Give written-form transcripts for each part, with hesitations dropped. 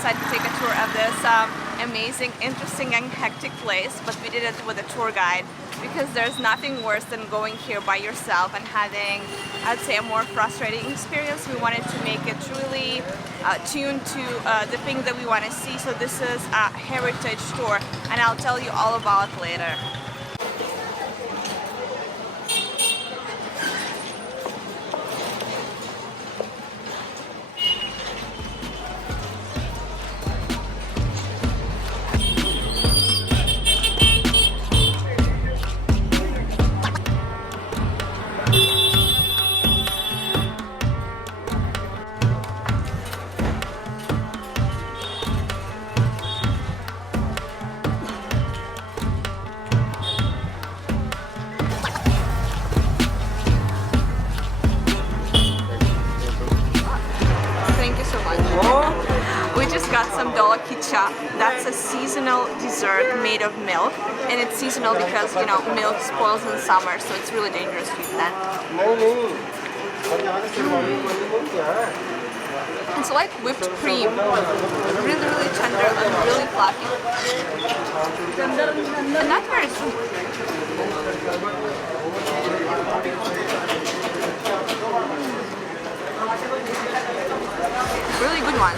decided to take a tour of this amazing, interesting and hectic place, but we did it with a tour guide because there's nothing worse than going here by yourself and having, I'd say, a more frustrating experience. We wanted to make it really tuned to the things that we want to see, so this is a heritage tour and I'll tell you all about it later. That's a seasonal dessert made of milk, and it's seasonal because, you know, milk spoils in summer, so it's really dangerous to eat that. It's like whipped cream, really, really tender and really fluffy. And not very sweet. Really good one.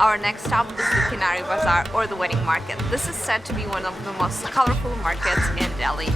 Our next stop is the Kinari Bazaar, or the wedding market. This is said to be one of the most colorful markets in Delhi.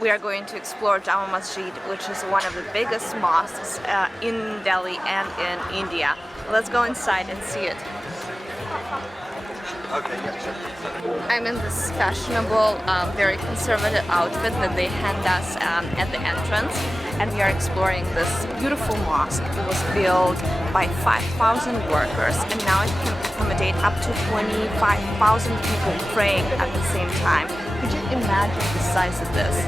We are going to explore Jama Masjid, which is one of the biggest mosques in Delhi and in India. Let's go inside and see it. I'm in this fashionable, very conservative outfit that they hand us at the entrance, and we are exploring this beautiful mosque. It was built by 5,000 workers, and now it can accommodate up to 25,000 people praying at the same time. Could you imagine the size of this?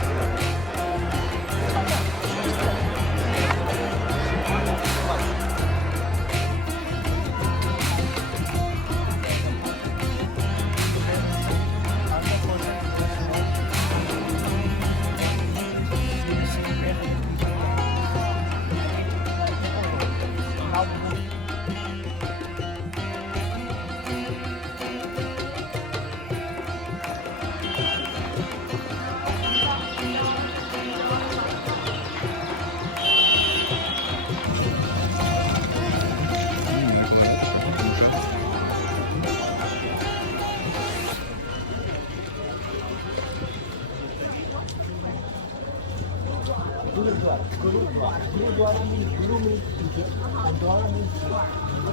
Gurudwara means Guru means teacher, and Dwara means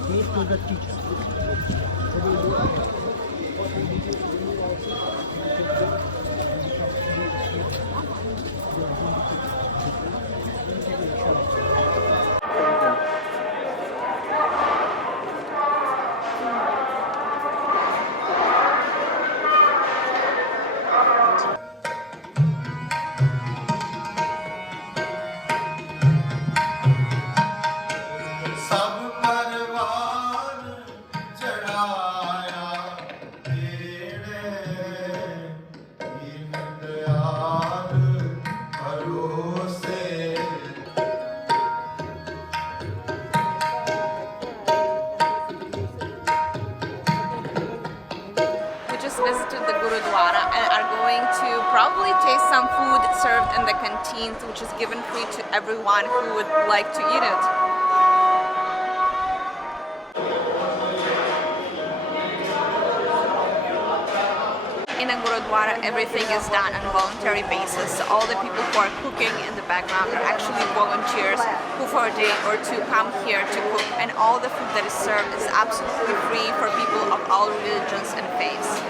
gate to the teacher. probably taste some food served in the canteens, which is given free to everyone who would like to eat it. In a Gurudwara, everything is done on a voluntary basis. So all the people who are cooking in the background are actually volunteers who for a day or two come here to cook, and all the food that is served is absolutely free for people of all religions and faiths.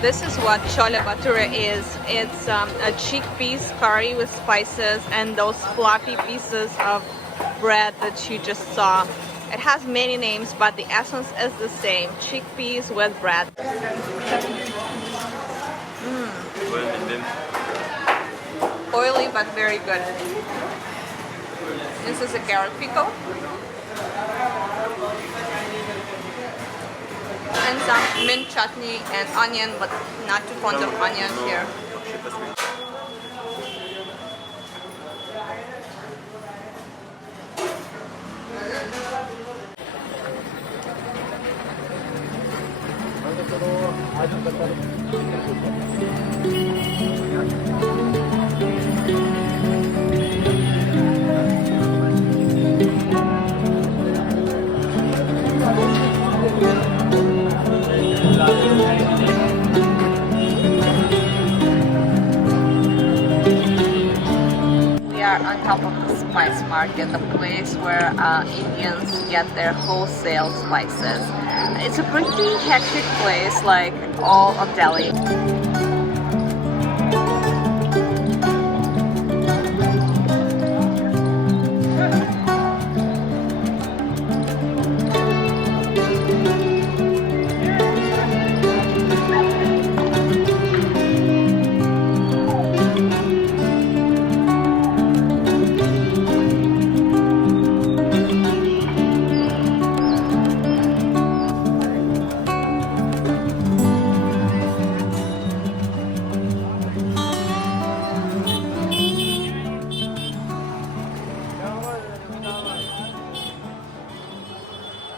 This is what Chole bhattura is. It's a chickpeas curry with spices and those fluffy pieces of bread that you just saw. It has many names, but the essence is the same. Chickpeas with bread. Oily but very good. This is a carrot pickle. And some mint chutney and onion, but not too fond of onion here. On top of the spice market, the place where Indians get their wholesale spices. It's a pretty hectic place, like all of Delhi.